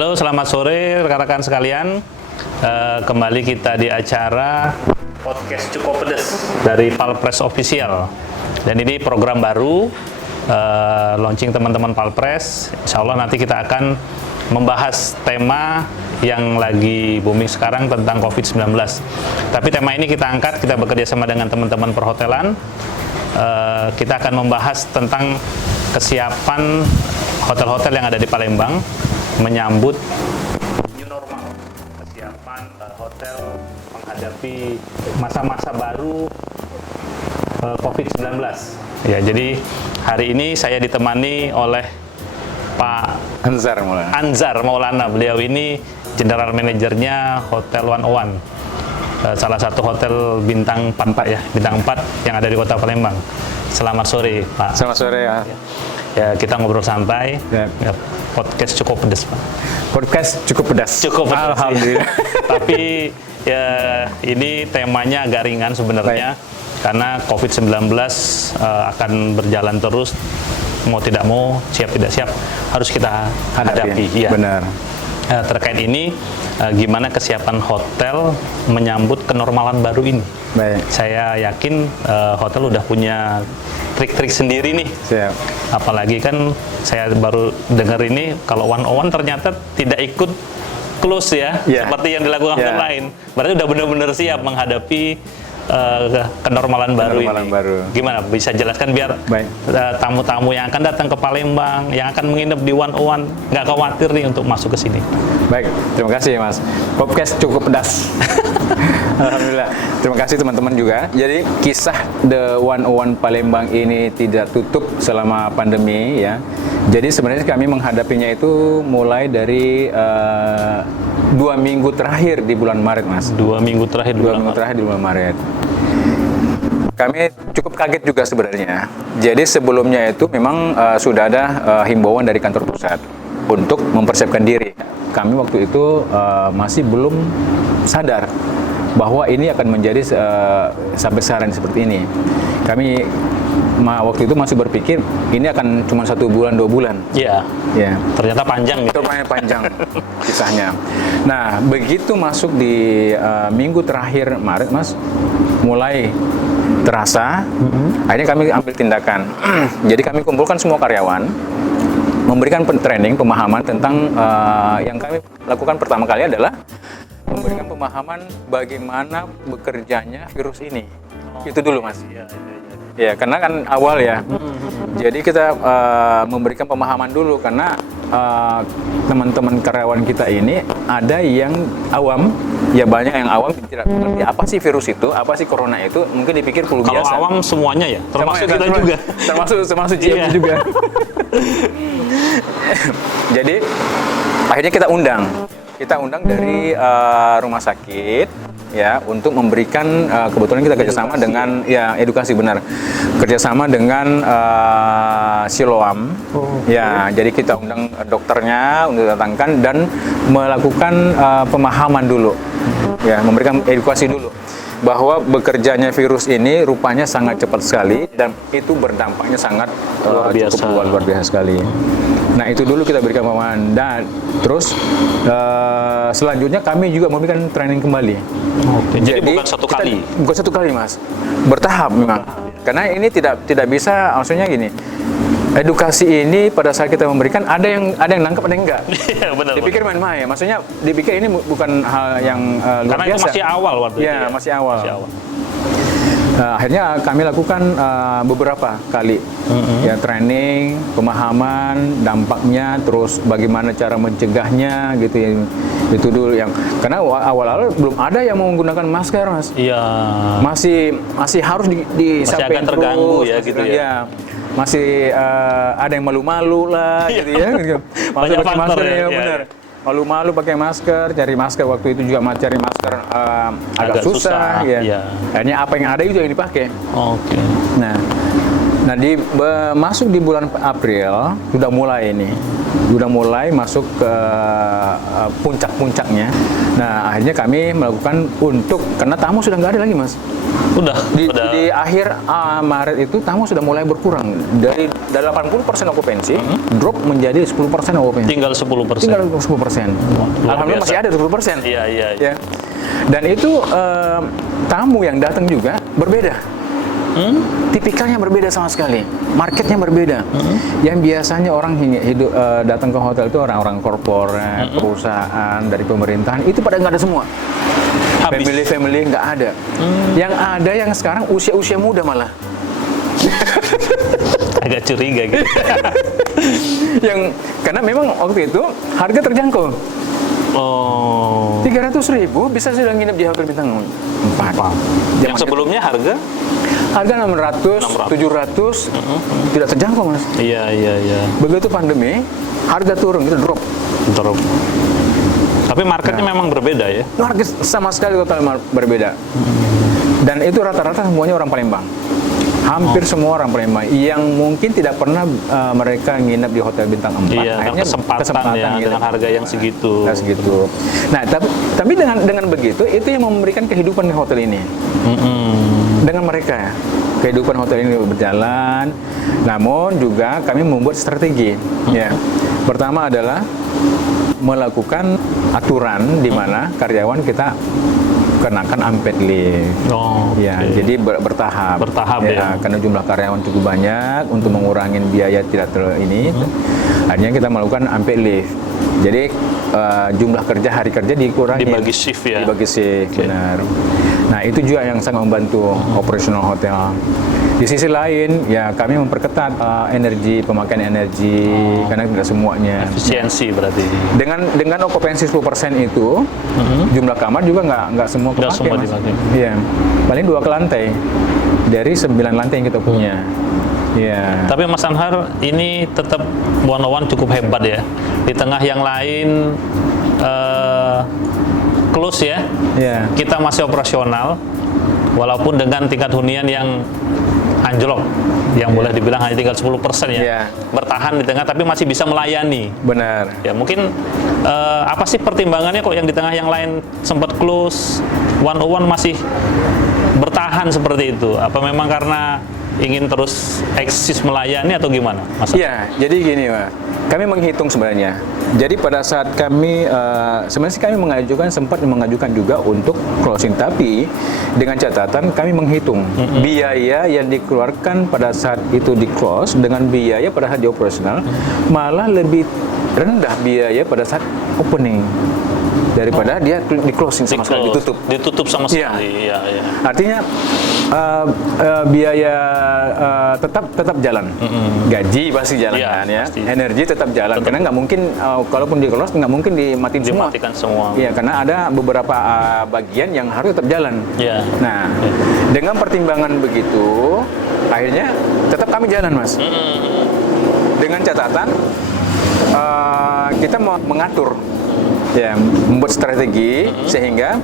Halo, selamat sore rekan-rekan sekalian. Kembali kita di acara podcast Cukup Pedes dari Palpres Official. Dan ini program baru launching teman-teman Palpres. Insya Allah nanti kita akan membahas tema yang lagi booming sekarang tentang COVID-19. Tapi tema ini kita angkat, kita bekerja sama dengan teman-teman perhotelan. Kita akan membahas tentang kesiapan hotel-hotel yang ada di Palembang menyambut new normal, kesiapan hotel menghadapi masa-masa baru COVID-19. Ya, jadi hari ini saya ditemani oleh Pak Anzar Maulana. Beliau ini General Manajernya Hotel 101, salah satu hotel bintang 4 Pak ya, bintang 4 yang ada di Kota Palembang. Selamat sore Pak. Selamat sore ya. Ya, kita ngobrol santai. Ya, podcast cukup pedas Pak. Podcast cukup pedas. Cukup pedas. Alhamdulillah. Ya. Tapi ya ini temanya agak ringan sebenarnya. Karena COVID-19 akan berjalan terus, mau tidak mau, siap tidak siap, harus kita hadapi. Ya. Benar. Terkait ini, gimana kesiapan hotel menyambut kenormalan baru ini? Baik. Saya yakin hotel udah punya trik-trik sendiri nih. Siap. Apalagi kan saya baru dengar ini, kalau 101 ternyata tidak ikut close ya, seperti yang dilakukan hotel lain. Berarti udah benar-benar siap menghadapi kenormalan baru ini. Gimana? Bisa jelaskan biar tamu-tamu yang akan datang ke Palembang, yang akan menginap di 101, nggak khawatir nih untuk masuk ke sini. Baik, terima kasih Mas. Podcast cukup pedas. Alhamdulillah. Terima kasih teman-teman juga. Jadi kisah The 101 Palembang ini tidak tutup selama pandemi ya. Jadi sebenarnya kami menghadapinya itu mulai dari 2 minggu terakhir di bulan Maret, Mas. 2 minggu terakhir di bulan Maret. Kami cukup kaget juga sebenarnya. Jadi sebelumnya itu memang sudah ada himbauan dari kantor pusat untuk mempersiapkan diri. Kami waktu itu masih belum sadar bahwa ini akan menjadi sampai sekarang seperti ini. Kami waktu itu masih berpikir ini akan cuma 1 bulan 2 bulan. Iya. Ya. Ternyata panjang. Itu panjang kisahnya. Nah, begitu masuk di minggu terakhir Maret, Mas, mulai terasa. Akhirnya kami ambil tindakan. Jadi kami kumpulkan semua karyawan, memberikan training, pemahaman tentang yang kami lakukan pertama kali adalah memberikan pemahaman bagaimana bekerjanya virus ini. Itu dulu, Mas. Ya, karena kan awal ya. Jadi kita memberikan pemahaman dulu karena teman-teman karyawan kita ini ada yang awam, ya banyak yang awam tidak mengerti apa sih virus itu, apa sih corona itu, mungkin dipikir flu biasa. Kalau awam semuanya ya, termasuk kita juga. Termasuk GM juga. Jadi akhirnya kita undang dari rumah sakit ya untuk memberikan kebetulan kita kerjasama dengan edukasi benar, kerjasama dengan Siloam. Ya, jadi kita undang dokternya untuk datangkan dan melakukan pemahaman dulu, ya memberikan edukasi dulu bahwa bekerjanya virus ini rupanya sangat cepat sekali dan itu berdampaknya sangat luar biasa sekali. Nah, itu dulu kita berikan pemahaman dan terus selanjutnya kami juga memberikan training kembali. Jadi bukan satu kali. Bukan satu kali, Mas. Bertahap memang. Karena ini tidak bisa, maksudnya gini. Edukasi ini pada saat kita memberikan ada yang nangkap, ada yang enggak. Iya, benar. Dipikir main-main, maksudnya dipikir ini bukan hal yang luar biasa. Karena itu masih awal waktu itu. Ya, masih awal. Akhirnya kami lakukan beberapa kali ya training, pemahaman, dampaknya, terus bagaimana cara mencegahnya gitu ya. Itu dulu yang karena awal-awal belum ada yang menggunakan masker, Mas. Iya. Masih harus disampaikan terus. Terganggu ya gitu ya. Masih ada yang malu-malu lah gitu ya. Masih pakai masker ya, benar. Malu-malu pakai masker, cari masker waktu itu juga cari masker agak susah ya. Akhirnya apa yang ada itu yang dipakai. Oke. Nah masuk di bulan April sudah mulai masuk ke puncak-puncaknya. Nah, akhirnya kami melakukan karena tamu sudah nggak ada lagi, Mas. Di akhir Maret itu tamu sudah mulai berkurang dari 80% okupansi drop menjadi 10% okupansi. Tinggal 10%. Tinggal 10%. Alhamdulillah masih ada 10%. Iya. Ya. Dan itu tamu yang datang juga berbeda. Tipikalnya berbeda sama sekali, marketnya berbeda. Yang biasanya orang datang ke hotel itu orang-orang korporat, perusahaan dari pemerintahan itu pada nggak ada semua. Habis. Family nggak ada. Yang ada yang sekarang usia muda malah. Agak curiga gitu. Karena memang waktu itu harga terjangkau. Oh. 300.000 bisa sudah nginep di hotel bintang 4. Yang sebelumnya harga 600, 700 tidak terjangkau, Mas. Iya. Begitu pandemi, harga turun, itu drop. Tapi marketnya memang berbeda ya? Market sama sekali total berbeda. Dan itu rata-rata semuanya orang Palembang. Hampir semua orang Palembang yang mungkin tidak pernah mereka nginep di hotel bintang 4. Iya, akhirnya kesempatan ya dengan harga yang segitu. Nah, tapi dengan begitu itu yang memberikan kehidupan di hotel ini. Dengan mereka kehidupan hotel ini berjalan. Namun juga kami membuat strategi. Ya, pertama adalah melakukan aturan di mana karyawan kita kenakan unpaid leave. Jadi bertahap ya. Karena jumlah karyawan cukup banyak, untuk mengurangi biaya tidak ini, akhirnya kita melakukan unpaid leave. Jadi jumlah hari kerja dikurangi. Dibagi shift ya. Benar. Nah, itu juga yang sangat membantu operasional hotel. Di sisi lain, ya kami memperketat pemakaian energi, karena tidak semuanya. Efisiensi berarti. Dengan okupansi 10% itu, jumlah kamar juga nggak semua kepakai. Iya, paling 2 ke lantai dari 9 lantai yang kita punya. Iya. Tapi Mas Anhar, ini tetap one-on-one cukup hebat ya. Di tengah yang lain close ya. Kita masih operasional, walaupun dengan tingkat hunian yang anjlok, yang boleh dibilang hanya tinggal 10% ya. Bertahan di tengah tapi masih bisa melayani. Benar. Ya mungkin apa sih pertimbangannya kok yang di tengah yang lain sempat close, one-on-one masih bertahan seperti itu? Apa memang karena ingin terus eksis melayani atau gimana, Mas? Iya, jadi gini, Pak. Kami menghitung sebenarnya. Jadi pada saat kami sebenarnya kami sempat mengajukan juga untuk closing, tapi dengan catatan kami menghitung biaya yang dikeluarkan pada saat itu di close dengan biaya pada saat di operasional malah lebih rendah biaya pada saat opening daripada dia di closing sama sekali, ditutup sama sekali. Iya. Artinya biaya tetap jalan, gaji pasti jalan kan ya, pasti. Energi tetap jalan, karena nggak mungkin kalaupun di close nggak mungkin dimatikan semua. Iya, karena ada beberapa bagian yang harus tetap jalan. Nah, dengan pertimbangan begitu, akhirnya tetap kami jalan, Mas. Dengan catatan kita mau mengatur. Ya, membuat strategi sehingga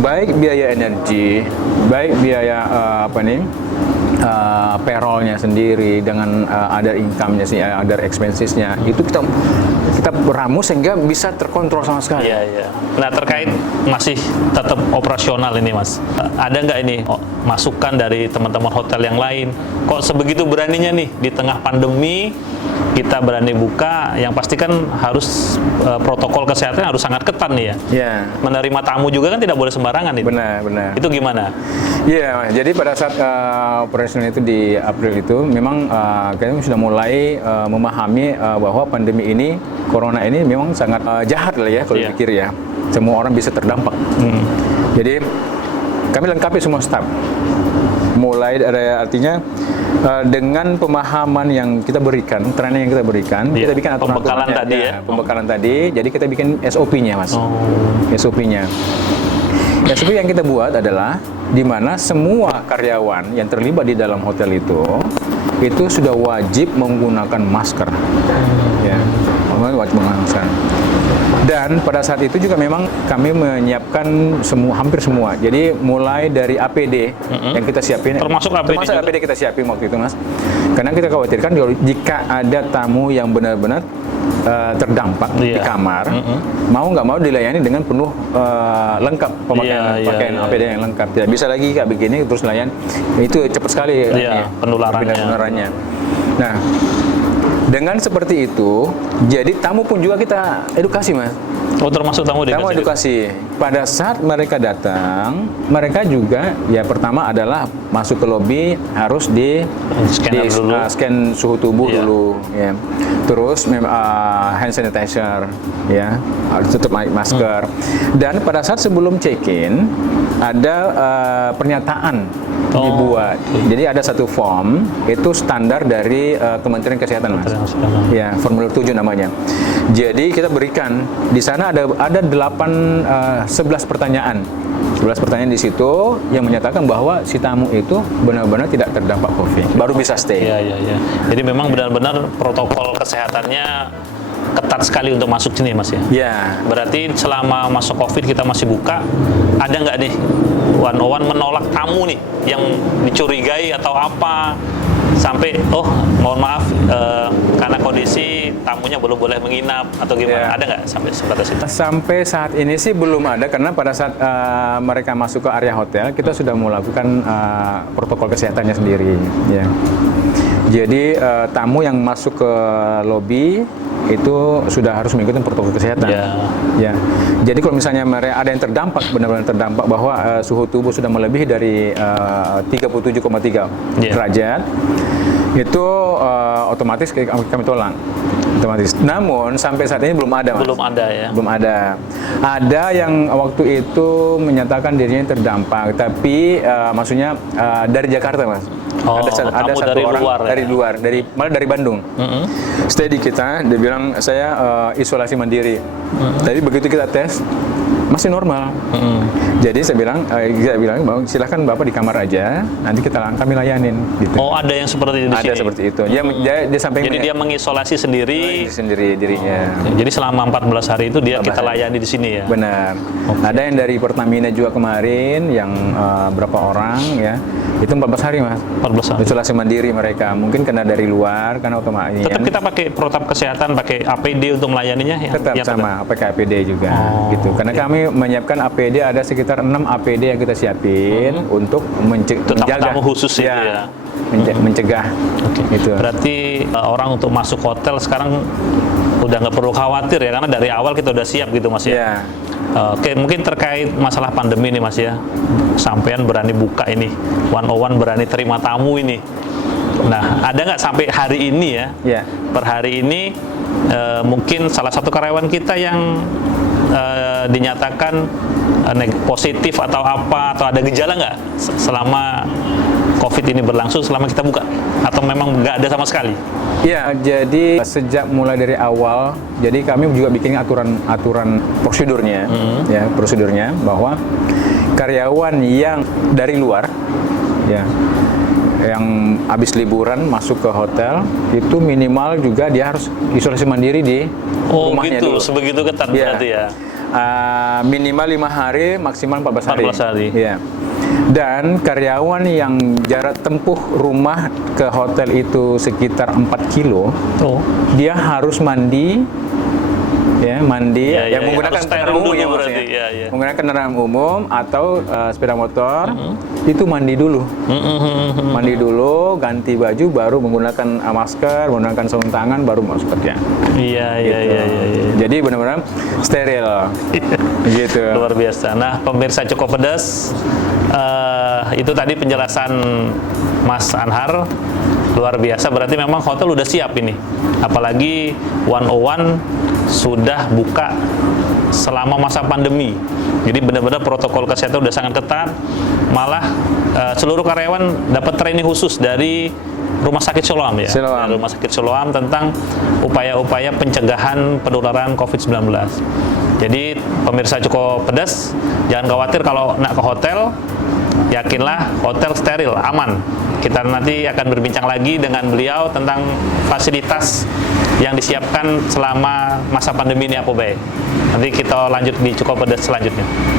baik biaya energi, baik biaya payroll-nya sendiri dengan other income-nya sih, other expenses-nya itu kita ramu sehingga bisa terkontrol sama sekali. Iya. Nah, terkait masih tetap operasional ini, Mas. Ada nggak ini masukan dari teman-teman hotel yang lain? Kok sebegitu beraninya nih di tengah pandemi kita berani buka, yang pasti kan harus protokol kesehatan harus sangat ketat nih ya. Menerima tamu juga kan tidak boleh sembarangan itu. Benar. Itu gimana? Iya, jadi pada saat operasional itu di April itu memang kami sudah mulai memahami bahwa pandemi ini, corona ini memang sangat jahat lah ya kalau dipikir ya. Semua orang bisa terdampak. Jadi kami lengkapi semua staf. Mulai dari artinya dengan pemahaman yang kita berikan, training yang kita berikan, kita bikin pembekalan tadi ya. Pembekalan tadi, jadi kita bikin SOP-nya, Mas. SOP-nya. SOP yang kita buat adalah di mana semua karyawan yang terlibat di dalam hotel itu sudah wajib menggunakan masker. Ya, wajib menggunakan masker. Dan pada saat itu juga memang kami menyiapkan hampir semua. Jadi mulai dari APD yang kita siapin, termasuk APD kita siapin waktu itu, Mas. Karena kita khawatirkan jika ada tamu yang benar-benar terdampak di kamar, mau nggak mau dilayani dengan penuh lengkap pakaian APD yang lengkap. Tidak bisa lagi kayak begini terus layan, itu cepat sekali penularannya. Nah, dengan seperti itu, jadi tamu pun juga kita edukasi, Mas. Oh, termasuk tamu edukasi. Pada saat mereka datang, mereka juga ya pertama adalah masuk ke lobi harus scan suhu tubuh dulu, ya. Terus hand sanitizer, ya, harus tetap masker. Dan pada saat sebelum check-in ada pernyataan dibuat. Jadi ada satu form itu standar dari Kementerian Kesehatan, Mas. Ya, formulir 7 namanya. Jadi kita berikan di sana ada 11 pertanyaan. 11 pertanyaan di situ yang menyatakan bahwa si tamu itu benar-benar tidak terdampak COVID, baru bisa stay. Iya. Jadi memang benar-benar protokol kesehatannya ketat sekali untuk masuk sini, Mas, ya? Iya. Berarti selama masuk COVID kita masih buka, ada nggak nih 101 menolak tamu nih yang dicurigai atau apa? Sampai, mohon maaf, karena kondisi tamunya belum boleh menginap atau gimana, ada nggak sampai sebatas itu? Sampai saat ini sih belum ada, karena pada saat mereka masuk ke area hotel, kita sudah melakukan protokol kesehatannya sendiri. Ya. Jadi tamu yang masuk ke lobi itu sudah harus mengikuti protokol kesehatan. Ya. Jadi kalau misalnya mereka ada yang terdampak, benar-benar terdampak bahwa suhu tubuh sudah melebihi dari 37,3 derajat, itu otomatis kami tolak. Otomatis. Namun sampai saat ini belum ada, Mas. Belum ada, ya. Belum ada. Ada yang waktu itu menyatakan dirinya terdampak, tapi maksudnya dari Jakarta, Mas. Ada satu dari orang luar, malah dari Bandung. Stay di kita, dia bilang saya isolasi mandiri. Tapi begitu kita tes masih normal. Jadi saya bilang bahwa silahkan Bapak di kamar aja, nanti kami layanin. Gitu. Oh, ada yang seperti itu di sini? Ada seperti itu. Dia sampai jadi dia mengisolasi sendiri dirinya. Jadi selama 14 hari itu kita layani di sini, ya? Benar. Ada yang dari Pertamina juga kemarin, yang berapa orang, ya. Itu 14 hari, Mas. 14 hari. Isolasi mandiri mereka. Mungkin karena dari luar, karena otomatis. Tetap kita pakai protap kesehatan, pakai APD untuk melayaninya, ya? Tetap sama, pakai APD juga. Gitu. Karena kami menyiapkan APD, ada sekitar 6 APD yang kita siapin untuk menjaga tamu khusus itu, ya. Mencegah. Gitu. Berarti orang untuk masuk hotel sekarang udah nggak perlu khawatir, ya, karena dari awal kita udah siap gitu, Mas, ya. Oke, mungkin terkait masalah pandemi nih, Mas, ya. Sampean berani buka ini, 101 berani terima tamu ini. Nah, ada nggak sampai hari ini, ya? Per hari ini mungkin salah satu karyawan kita yang dinyatakan positif atau apa, atau ada gejala nggak selama COVID ini berlangsung, selama kita buka, atau memang nggak ada sama sekali? Ya, jadi sejak mulai dari awal, jadi kami juga bikin aturan prosedurnya, ya, prosedurnya bahwa karyawan yang dari luar, ya, yang habis liburan masuk ke hotel itu minimal juga dia harus isolasi mandiri di rumahnya dulu. Sebegitu ketat, berarti, ya. Minimal 5 hari, maksimal 14 hari. Ya. Dan karyawan yang jarak tempuh rumah ke hotel itu sekitar 4 kilo, dia harus mandi, menggunakan kendaraan umum, menggunakan kendaraan umum atau sepeda motor, itu mandi dulu. Mandi dulu, ganti baju, baru menggunakan masker, menggunakan sarung tangan, baru masuk kerja. Iya. Jadi benar-benar steril. Gitu. Luar biasa. Nah, pemirsa Cukup Pedas, itu tadi penjelasan Mas Anhar, luar biasa. Berarti memang hotel udah siap ini, apalagi 101 sudah buka selama masa pandemi. Jadi benar-benar protokol kesehatan udah sangat ketat. Malah seluruh karyawan dapat training khusus dari Rumah Sakit Siloam, ya. Dari Rumah Sakit Siloam tentang upaya-upaya pencegahan penularan COVID-19. Jadi pemirsa Cukup Pedas, jangan khawatir kalau nak ke hotel, yakinlah hotel steril, aman. Kita nanti akan berbincang lagi dengan beliau tentang fasilitas yang disiapkan selama masa pandemi ini apa baik. Nanti kita lanjut di Cukup Pedas selanjutnya.